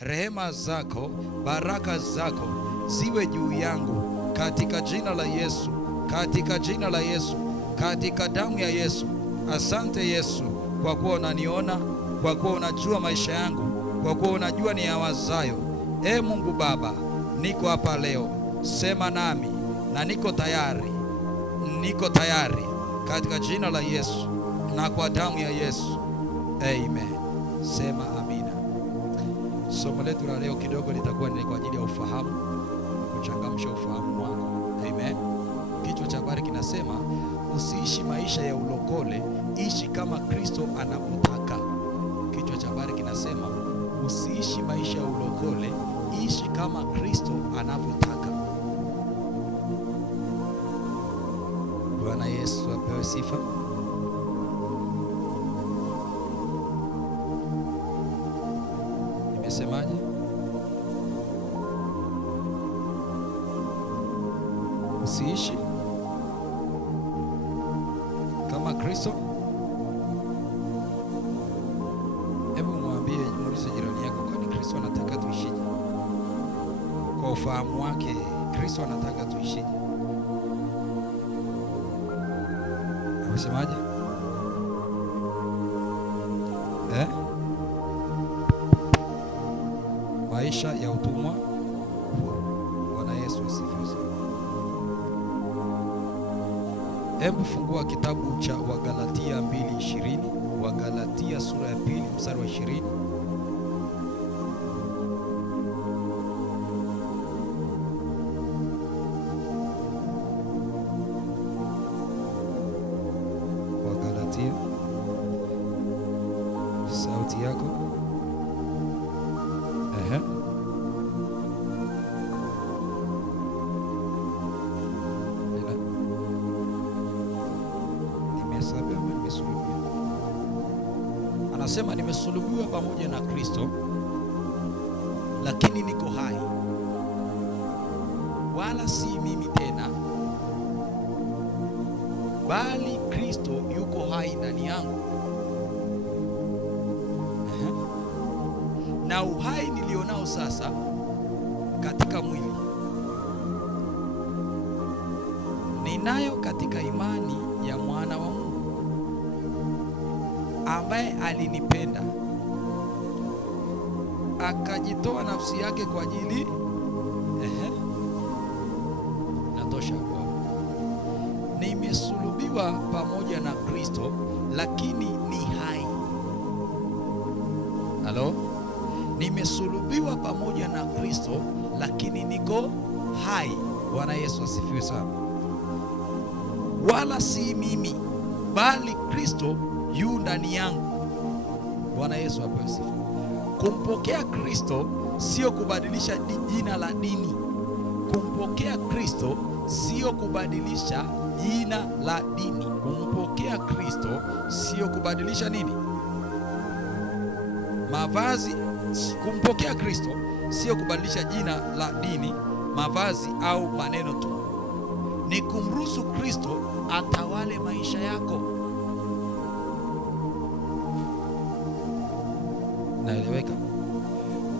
rehema zako, baraka zako ziwe juu yangu katika jina la Yesu, katika jina la Yesu, katika damu ya Yesu. Asante Yesu kwa kuwa unaniona, kwa kuwa unajua maisha yangu, kwa kuwa unajua ni yawazayo. Mungu Baba, niko hapa leo, sema nami na niko tayari, katika jina la Yesu na kwa damu ya Yesu. Amen. Sema amina. Somo letu la leo kidogo litakuwa ni kwa ajili ya ufahamu, kuchangamsha ufahamu wako. Amen. Kichwa cha habari kinasema usiishi maisha ya ulokole, ishi kama Kristo anakutaka. Kichwa cha habari kinasema usiishi maisha ya ulokole, ishi kama Kristo anavyotaka. Bwana Yesu apewe sifa. Nimesemaje? Usiishi kama Kristo. Hebu muulize jirani yako, kwani Kristo anataka tuishije? Kwa ufahamu wake, Kristo anataka tuishije? Amesemaje? Maisha ya utumwa huru. Bwana Yesu asifiwe. Hebu fungua kitabu cha Wagalatia 2:20, Wagalatia sura ya 2 mstari wa 20. Wagalatia, sauti yako. Anasema nimesulubiwa pamoja na Kristo, lakini niko hai, wala si mimi tena, bali Kristo yuko hai ndani yangu. Na uhai nilionao sasa katika mwili ninayo katika imani ya mwana wa Mungu ambaye alinipenda akajitoa nafsi yake kwa ajili. Natosha kwa nimesulubiwa pamoja na Kristo, lakini ni hai. Halo, nimesulubiwa pamoja na Kristo, lakini niko hai. Bwana Yesu asifiwe sana. Wala si mimi, bali Kristo yu ndani yangu. Bwana Yesu apewe sifa. Kumpokea Kristo sio kubadilisha jina la dini. Kumpokea Kristo sio kubadilisha jina la dini. Kumpokea Kristo sio kubadilisha nini? Mavazi. Kumpokea Kristo sio kubadilisha jina la dini, mavazi au maneno tu. Ni kumruhusu Kristo atawale maisha yako. Naeleweka?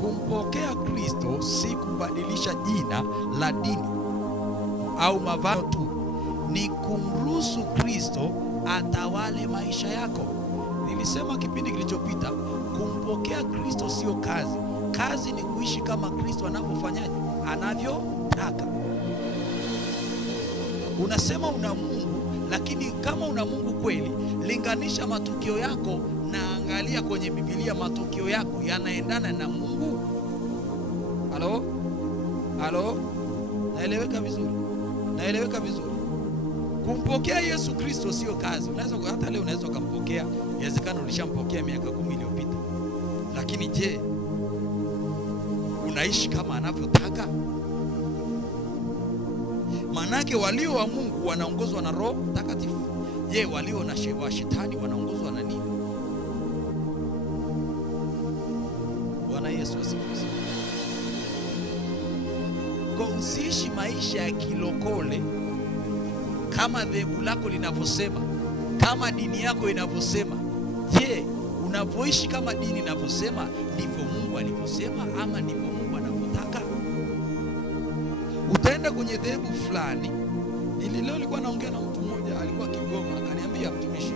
Kumpokea Kristo si kubadilisha jina la dini au mavazi tu. Ni kumruhusu Kristo atawale maisha yako. Nilisema kipindi kilichopita, kumpokea Kristo sio kazi. Kazi ni kuishi kama Kristo anavyofanyaje? Anavyotaka. Unasema una Mungu, lakini kama una Mungu kweli, linganisha matukio yako na angalia kwenye Biblia, matukio yako yanaendana na Mungu. Halo? Naeleweka vizuri? Naeleweka vizuri? Kumpokea Yesu Kristo sio kazi. Unaweza hata leo unaweza kumpokea, inawezekana ulishampokea miaka 10 iliyopita. Lakini je, unaishi kama anavyotaka? Manake walio wa Mungu wanaongozwa na Roho Mtakatifu. Je, walio na shetani wanaongozwa na nini? Bwana Yesu asifiwe. Kwa usiishi maisha ya kilokole kama dhehebu lako linavyosema, kama dini yako inavyosema. Je, unapoishi kama dini inavyosema, ndivyo Mungu Mungu alivyosema ama ndivyo Mungu anavyotaka? Utaenda kwenye dhehebu fulani. Leo nilikuwa naongea na mtu mmoja, alikuwa Kigoma, akaniambia, mtumishi,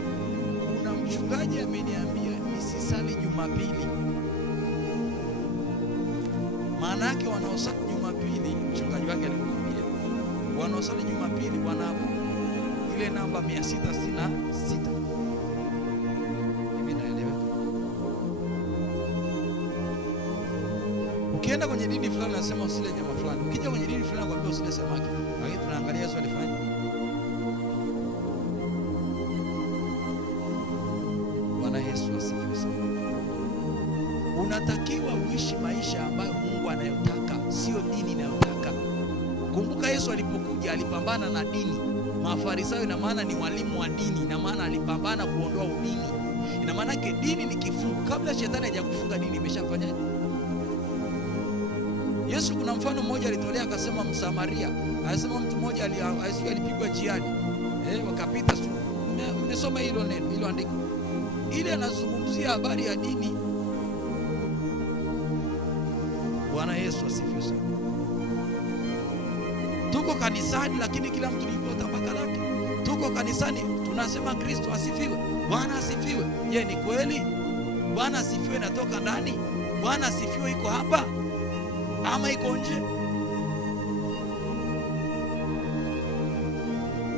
kuna mchungaji ameniambia nisisali Jumapili. Maana yake wanaosali Jumapili, mchungaji wake alimwambia, wanaosali Jumapili wana ile namba 666. Mimi naelewa. Ukienda kwenye dini fulani nasema usile nyama fulani. Ukija kwenye dini fulani nakwambia usile samaki. Lakini tunaangalia Yesu alifanya. Bwana Yesu asifiwe sana. Unatakiwa uishi maisha ambayo Mungu anayotaka, sio dini inayotaka. Kumbuka Yesu alipokuja alipambana na dini. Mafarisayo ina maana ni walimu wa dini, ina maana alipambana kuondoa udini. Ina maana yake dini ni kifungo. Kabla shetani hajakufunga dini imeshafanyaje? Yesu kuna mfano mmoja alitolea, akasema Msamaria. Alisema mtu mmoja alipigwa njiani. Wakapita, mmesoma hilo neno, hilo andiko. Ile anazungumzia habari ya dini. Bwana Yesu asifiwe sana. Tuko kanisani lakini kila mtu yuko tabaka lake. Tuko kanisani tunasema Kristo asifiwe, Bwana asifiwe. Je, ni kweli Bwana asifiwe inatoka ndani? Bwana asifiwe iko hapa ama iko nje?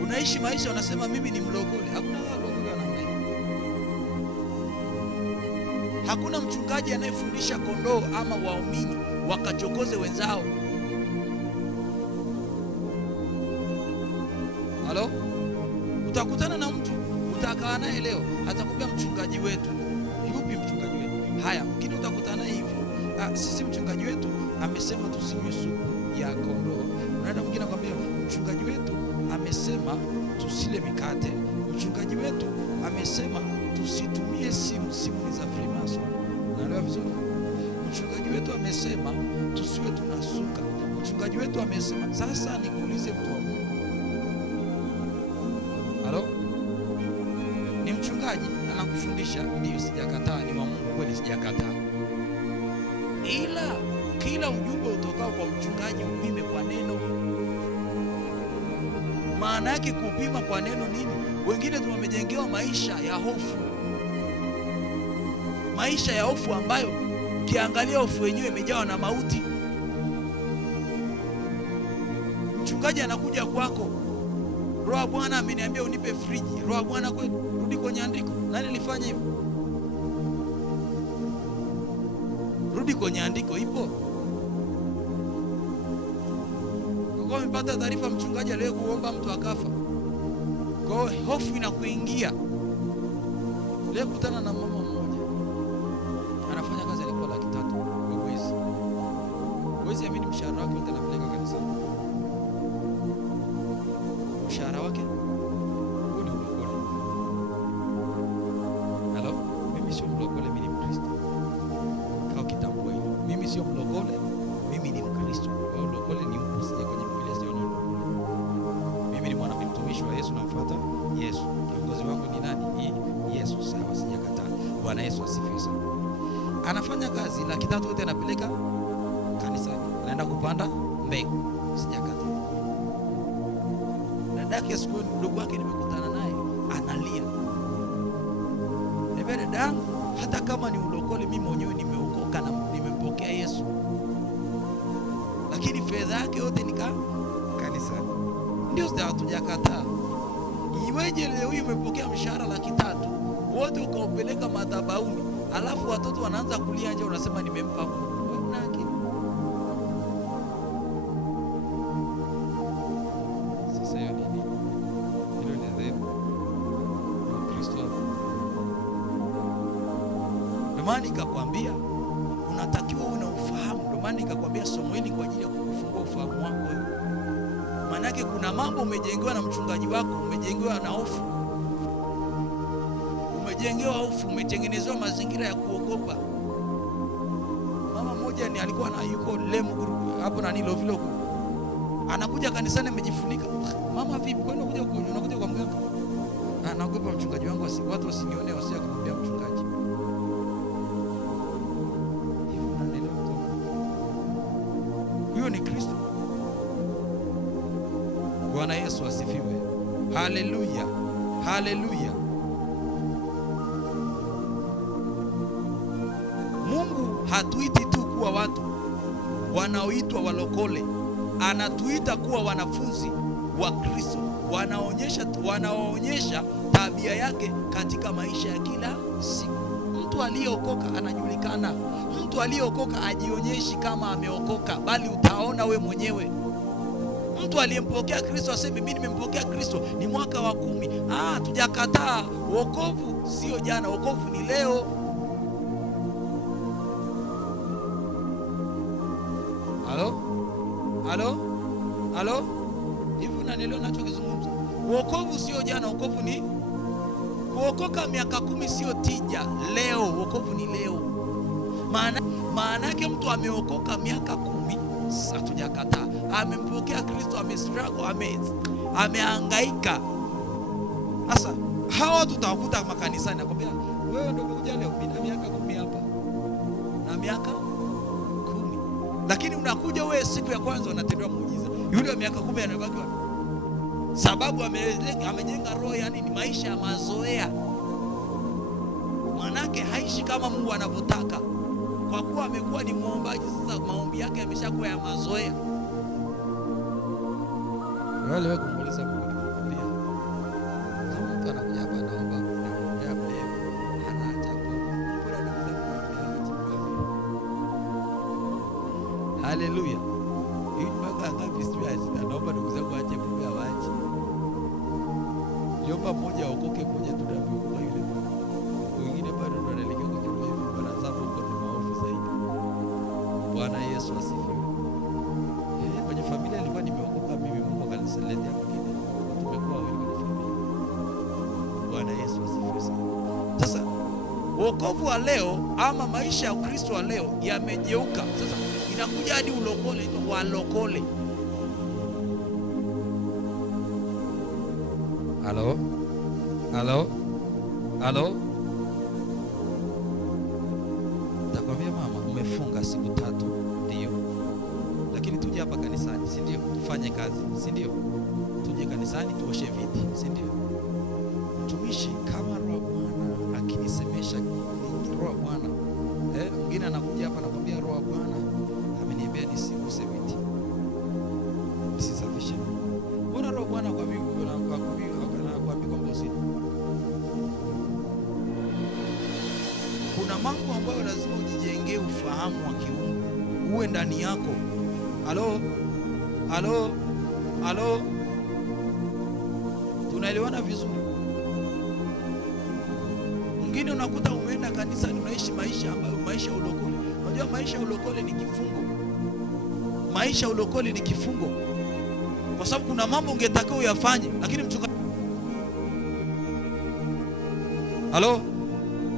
Unaishi maisha unasema mimi ni mlokole. Hakuna walokole namna hiyo. Hakuna mchungaji anayefundisha kondoo ama waumini wakachokoze wenzao. Halo? Utakutana na mtu, utakaa naye leo, atakwambia mchungaji wetu. Yupi mchungaji wetu? Haya, mwingine utakutana hivyo. Sisi mchungaji wetu amesema tusinywe supu ya kondoo. Unaenda mwingine akwambia mchungaji wetu amesema tusile mikate. Mchungaji wetu amesema tusitumie simu za Freemason. Unaelewa vizuri? Mchungaji wetu amesema tusiwe tunasuka. Mchungaji wetu amesema. Sasa nikuulize mtu wa Mungu. Halo? Ni mchungaji anakufundisha, ndio, sijakataa, ni wa Mungu kweli, sijakataa. Ila kila ujumbe utokao kwa mchungaji upime kwa neno. Maana yake kupima kwa neno nini? Wengine tumejengewa maisha ya hofu. Maisha ya hofu ambayo ukiangalia hofu wenyewe imejawa na mauti. Mchungaji anakuja kwako, Roho Bwana ameniambia unipe friji. Roho Bwana kweli? Rudi kwenye andiko. Nani alifanya hivyo? Rudi kwenye andiko, ipo. Kwa umepata taarifa mchungaji leo kuomba mtu akafa. Kwa hofu inakuingia. Leo kutana na mama mmoja. Anafanya kazi alikuwa 300 kwa mwezi. Mwezi amini mshahara wake wote anapeleka kanisani. Mshahara wake huu ni mlokole. Halo? Mimi sio mlokole, mimi ni Mkristo. Kwa kitambua hilo. Mimi sio mlokole, mimi ni Mkristo. Kwa mlokole ni mtu sije kwenye Biblia sio neno. Mimi ni mwana mtumishi wa Yesu, namfuata Yesu. Kiongozi wangu ni nani? Yesu. Sawa, sijakataa. Bwana Yesu asifiwe sana. Anafanya kazi 300 yote anapeleka kanisani. Anaenda kupanda mbegu. Sijakataa. Dadake siku ndugu wake nimekutana naye analia. Niambia dadangu, hata kama ni ulokole, mimi mwenyewe nimeokoka na nimempokea Yesu. Lakini fedha yake yote nika kanisani. Ndio hatujakataa. Iweje leo hii umepokea mshahara 300 wote ukaupeleka madhabahuni, alafu watoto wanaanza kulia nje unasema nimempa Mungu. Wewe una akili? Sasa hiyo ni nini? Hilo ni dhehebu Kristo. Ndio maana nikakwambia unatakiwa uwe na ufahamu. Ndio maana nikakwambia somo hili kwa ajili ya kufungua ufahamu wako wewe. Maana kuna mambo umejengewa na mchungaji wako, umejengewa na hofu. Umejengewa hofu, umetengenezewa mazingira ya kuogopa. Mama mmoja ni alikuwa na yuko Lemguru hapo na nilo vile huko. Anakuja kanisani amejifunika. Mama vipi? Kwani unakuja kwa mganga? Anaogopa mchungaji wangu watu wasinione wasije kumwambia mchungaji. Hivi huyo ni Kristo. Bwana Yesu asifiwe. Haleluya, haleluya. Mungu hatuiti tu kuwa watu wanaoitwa walokole, anatuita kuwa wanafunzi wa Kristo, wanaoonyesha tabia yake katika maisha ya kila siku. Mtu aliyeokoka anajulikana. Mtu aliyeokoka ajionyeshi kama ameokoka, bali utaona we mwenyewe. Mtu aliyempokea Kristo aseme mimi nimempokea Kristo, ni mwaka wa 10. Tujakataa. Wokovu sio jana, wokovu ni leo. Halo? Hivi unanielewa ninachokizungumza? Wokovu sio jana, wokovu ni kuokoka. Miaka 10 sio tija. Leo wokovu ni leo. Maana yake mtu ameokoka miaka 10, hatujakataa. Amempokea Kristo, amestruggle, amehangaika. Sasa hawa tutawakuta makanisani, nakwambia wewe ndio umekuja leo, mimi na miaka 10 hapa na miaka 10. Lakini unakuja wewe siku ya kwanza unatendewa muujiza. Yule wa miaka 10 anabaki wapi? Sababu amejenga roho ya nini? Maisha ya mazoea. Manake haishi kama Mungu anavyotaka. Kwa kuwa amekuwa ni muombaji, sasa maombi yake yameshakuwa ya mazoea. Wewe kumuuliza Mungu nikwambia, kama mtu anakuja hapa naomba ya mbele, anaacha hapo. Mbona anakuja kumwambia? Haleluya. Hii mpaka ngapi sisi naomba ndugu zangu aache pombe waache. Niomba mmoja aokoke, mmoja tutamwokoa yule. Wengine bado wanaelekea kwenye ulevi, wanaanza huko ni maovu zaidi. Bwana Yesu asifiwe. Kwenye familia nilikuwa nimeokoka mimi, Mungu akaniletea mwingine. Tumekuwa wengi kwenye familia. Bwana Yesu asifiwe sana. Sasa wokovu wa leo ama maisha ya Kristo wa leo yamegeuka. Sasa inakuja hadi ulokole, walokole. Halo. Takwambia mama, umefunga siku 3, ndio. Lakini tuje hapa kanisani, si ndio? Tufanye kazi, si ndio? Tuje kanisani tuoshe viti, si ndio? Mtumishi, kama Roho Bwana akinisemesha, Roho Bwana. Mwingine anakuja hapa anakwambia Roho Bwana ameniambia nisiguse viti, nisisafishe. Mbona Roho Bwana kwa mimi kwamba usini? Kuna mambo ambayo lazima ujijengee ufahamu wa kiungu uwe ndani yako. Halo. Tunaelewana vizuri? Mwingine unakuta umeenda kanisani unaishi maisha ambayo maisha ulokole. Unajua maisha ulokole ni kifungo. Maisha ulokole ni kifungo. Kwa sababu kuna mambo ungetakiwa uyafanye, lakini mchungaji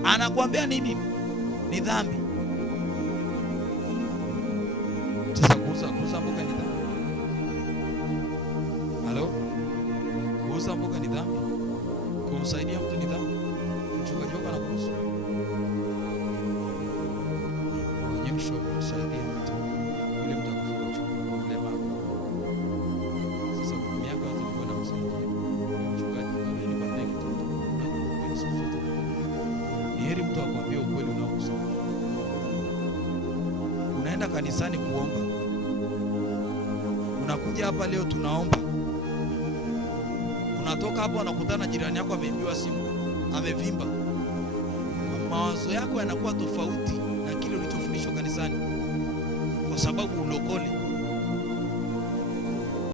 anakuambia nini? Ni dhambi. Sasa kuuza mboga ni dhambi. Kuuza mboga ni dhambi. Kumsaidia mtu ni dhambi. Mchungaji wako anakuruhusu. Onyesha kumsaidia mtu. Yule mtu akufunga uchukua mlemavu. Sasa miaka yote ulikuwa unamsaidia. Mchungaji wewe ni kwa kitu. Ni heri mtu akwambie ukweli unaokusoma. Unaenda kanisani kuomba. Unakuja hapa leo tunaomba. Unatoka hapo unakutana jirani yako ameibiwa simu, amevimba. Mawazo yako yanakuwa tofauti na kile ulichofundishwa kanisani. Kwa sababu ulokole.